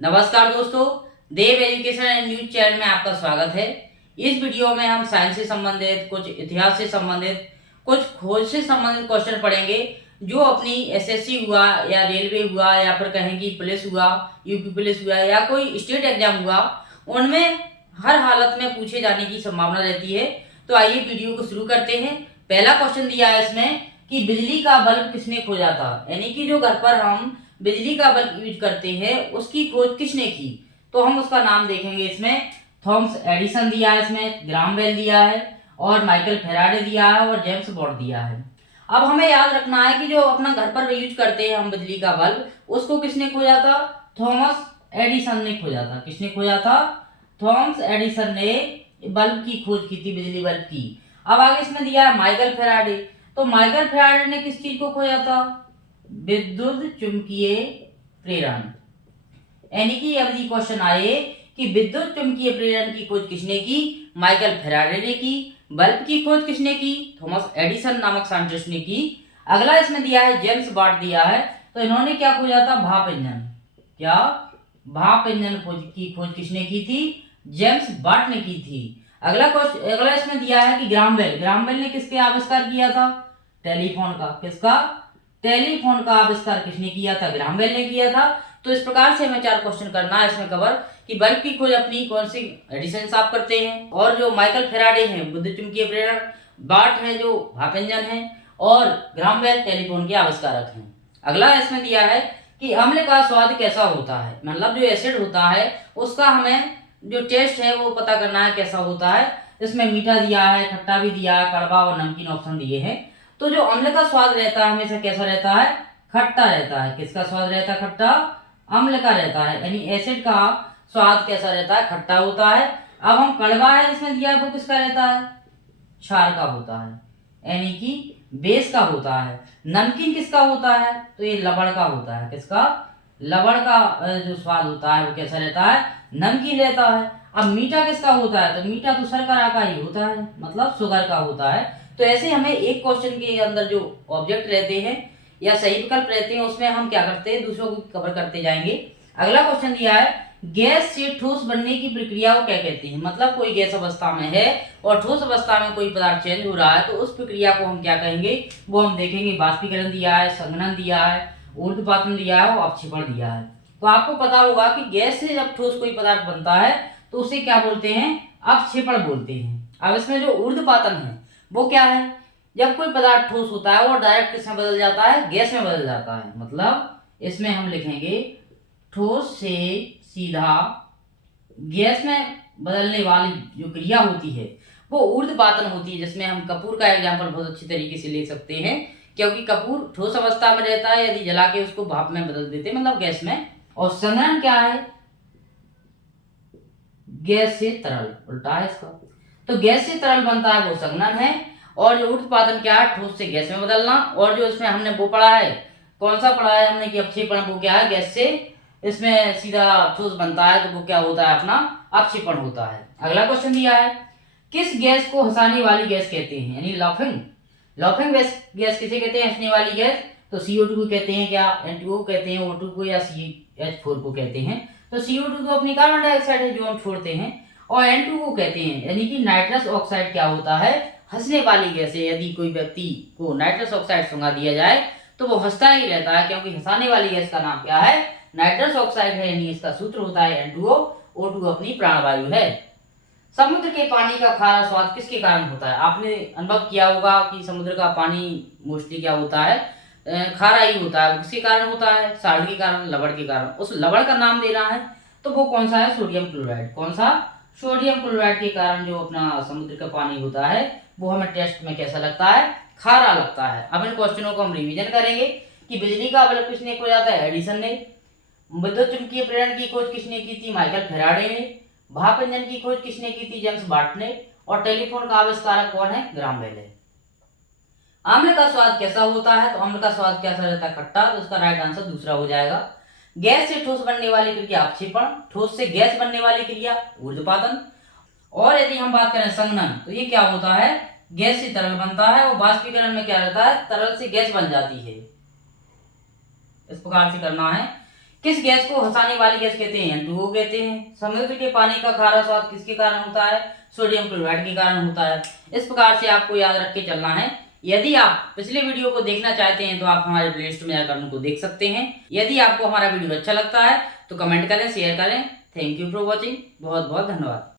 नमस्कार दोस्तों, देव education and news channel में आपका स्वागत है। इस वीडियो में हम साइंस से संबंधित, कुछ इतिहास से संबंधित, कुछ खोज से संबंधित क्वेश्चन पढ़ेंगे जो अपनी एसएससी हुआ या रेलवे हुआ या फिर कहें कि पुलिस हुआ, यूपी पुलिस हुआ या कोई स्टेट एग्जाम हुआ, उनमें हर हालत में पूछे जाने की संभावना रहती है। तो आइए वीडियो को शुरू करते हैं। पहला क्वेश्चन दिया है इसमें कि बिजली का बल्ब किसने खोजा था, यानी कि जो घर पर हम बिजली का बल्ब यूज करते हैं उसकी खोज किसने की। तो हम उसका नाम देखेंगे। इसमें थॉमस एडिसन दिया है, इसमें ग्राहम बेल दिया है और माइकल फेराडे दिया है और जेम्स बॉट दिया है। अब हमें याद रखना है कि जो अपना घर पर यूज करते हैं हम बिजली का बल्ब, उसको किसने खोजा था? थॉमस एडिसन ने खोजा था। किसने खोजा था? थॉमस एडिसन ने बल्ब की खोज की थी, बिजली बल्ब की। अब आगे इसमें दिया है माइकल फेराडे। तो माइकल फेराडे ने किस चीज को खोजा था? विद्युत चुंबकीय प्रेरण। यानी कि यदि क्वेश्चन आए कि विद्युत चुंबकीय प्रेरण की खोज किसने की? माइकल फेराडे ने की। बल्ब की खोज किसने की? थॉमस एडिसन नामक साइंटिस्ट ने की। अगला इसमें दिया है जेम्स वाट दिया है। तो इन्होंने क्या खोजा था? भाप इंजन। क्या? भाप इंजन की खोज किसने की थी? जेम्स वाट ने की थी। अगला इसमें दिया है कि ग्राहम बेल ने किसके आविष्कार किया था? टेलीफोन का। किसका? टेलीफोन का आविष्कार किसने किया था? ग्राहम बेल ने किया था। तो इस प्रकार से हमें 4 क्वेश्चन करना है इसमें कवर कि बल्ब की खोज अपनी कौन सी एडिसन साहब करते हैं, और जो माइकल फेराडे हैं विद्युत चुंबकीय प्रेरण, बार्ट है जो भाप इंजन है, और ग्राहम बेल टेलीफोन के आविष्कारक हैं। अगला इसमें दिया है कि अम्ल का स्वाद कैसा होता है, मतलब जो एसिड होता है उसका हमें जो टेस्ट है वो पता करना है कैसा होता है। इसमें मीठा दिया है, खट्टा भी दिया है, कड़वा और नमकीन ऑप्शन दिए हैं। तो जो अम्ल का स्वाद रहता है हमेशा कैसा रहता है? खट्टा रहता है। किसका स्वाद रहता है? खट्टा। अम्ल का रहता है, यानी एसिड का स्वाद कैसा रहता है? खट्टा होता है। अब हम कड़वा है इसमें दिया है वो किसका रहता है? क्षार का होता है, यानी कि बेस का होता है। नमकीन किसका होता है? तो ये लवण का होता है। किसका? लवण का जो स्वाद होता है वो कैसा रहता है? नमकीन रहता है। अब मीठा किसका होता है? तो मीठा तो शर्करा का ही होता है, मतलब शुगर का होता है। तो ऐसे हमें एक क्वेश्चन के अंदर जो ऑब्जेक्ट रहते हैं या सही विकल्प रहते हैं उसमें हम क्या करते हैं, दूसरों को कवर करते जाएंगे। अगला क्वेश्चन दिया है गैस से ठोस बनने की प्रक्रिया को क्या कहते हैं, मतलब कोई गैस अवस्था में है और ठोस अवस्था में कोई पदार्थ चेंज हो रहा है तो उस प्रक्रिया को हम क्या कहेंगे वो हम देखेंगे। बाष्पीकरण दिया है, संघनन दिया है, ऊर्ध्वपातन दिया है और अपक्षेपण दिया है। तो आपको पता होगा कि गैस से जब ठोस कोई पदार्थ बनता है तो उसे क्या बोलते हैं? अपक्षेपण बोलते हैं। अब इसमें जो ऊर्ध्वपातन है वो क्या है? जब कोई पदार्थ ठोस होता है वो डायरेक्ट किसमें बदल जाता है? गैस में बदल जाता है। मतलब इसमें हम लिखेंगे ठोस से सीधा गैस में बदलने वाली जो क्रिया होती है वो ऊर्ध्वपातन होती है, जिसमें हम कपूर का एग्जाम्पल बहुत अच्छी तरीके से ले सकते हैं, क्योंकि कपूर ठोस अवस्था में रहता है, यदि जला के उसको भाप में बदल देते हैं मतलब गैस में। और संघनन क्या है? गैस से तरल, उल्टा है इसका। तो गैस से तरल बनता है वो संघनन है। और जो ऊर्ध्वपातन क्या है? ठोस से गैस में बदलना। और जो इसमें हमने वो पढ़ा है, कौन सा पढ़ा है हमने कि अपक्षेपण, वो क्या है? गैस से इसमें सीधा ठोस बनता है तो वो क्या होता है? अपना अपक्षेपण होता है। अगला क्वेश्चन दिया है किस गैस को हंसाने वाली गैस कहते हैं, यानी लाफिंग। लाफिंग गैस किसे कहते हैं? हंसने वाली गैस। तो CO2 को कहते हैं, क्या N2O कहते हैं, O2 को, या CH4 को कहते हैं। तो CO2 तो अपनी कार्बन डाइऑक्साइड है जो हम छोड़ते हैं, और N2 को कहते हैं, यानी कि नाइट्रस ऑक्साइड क्या होता है? हंसने वाली गैस है। यदि कोई व्यक्ति को नाइट्रस ऑक्साइड सुंघा दिया जाए तो वो हंसता ही रहता है, क्योंकि हंसाने वाली गैस का नाम क्या है? नाइट्रस ऑक्साइड है, यानी इसका सूत्र होता है N2O। O2 अपनी प्राणवायु है। समुद्र के पानी का खारा स्वाद किसके कारण होता है? आपने अनुभव किया होगा कि समुद्र का पानी मोस्टली क्या होता है? खारा ही होता है। किसके कारण होता है? साल्ट के कारण, लवण के कारण। उस लवण का नाम देना है तो वो कौन सा है? Sodium chloride. कौन सा? सोडियम क्लोराइड के कारण जो अपना समुद्र का पानी होता है वो हमें टेस्ट में कैसा लगता है? खारा लगता है। अब इन क्वेश्चनों को हम रिवीजन करेंगे कि बिजली का बल्ब किसने खोजा था? एडिसन ने। विद्युत चुंबकीय प्रेरण की खोज किसने की थी? माइकल फेराडे ने। भाप इंजन की खोज किसने की थी? जेम्स वाट ने। और टेलीफोन का आविष्कारक कौन है? ग्राहम बेल है। अम्ल का स्वाद कैसा होता है? तो अम्ल का स्वाद कैसा रहता है? खट्टा। तो उसका राइट आंसर दूसरा हो जाएगा। गैस से ठोस बनने वाली क्रिया अपक्षेपण, ठोस से गैस बनने वाली क्रिया ऊर्ध्वपातन। और यदि हम बात करें संघनन, तो ये क्या होता है? गैस से तरल बनता है, और बाष्पीकरण में क्या रहता है? तरल से गैस बन जाती है। इस प्रकार से करना है। किस गैस को हंसाने वाली गैस कहते हैं? H2O कहते हैं। समुद्र के पानी का खारा स्वाद किसके कारण होता है? सोडियम क्लोराइड के कारण होता है। इस प्रकार से आपको याद रख के चलना है। यदि आप पिछले वीडियो को देखना चाहते हैं तो आप हमारे प्लेलिस्ट में जाकर उनको देख सकते हैं। यदि आपको हमारा वीडियो अच्छा लगता है तो कमेंट करें, शेयर करें। Thank you for watching. बहुत बहुत धन्यवाद।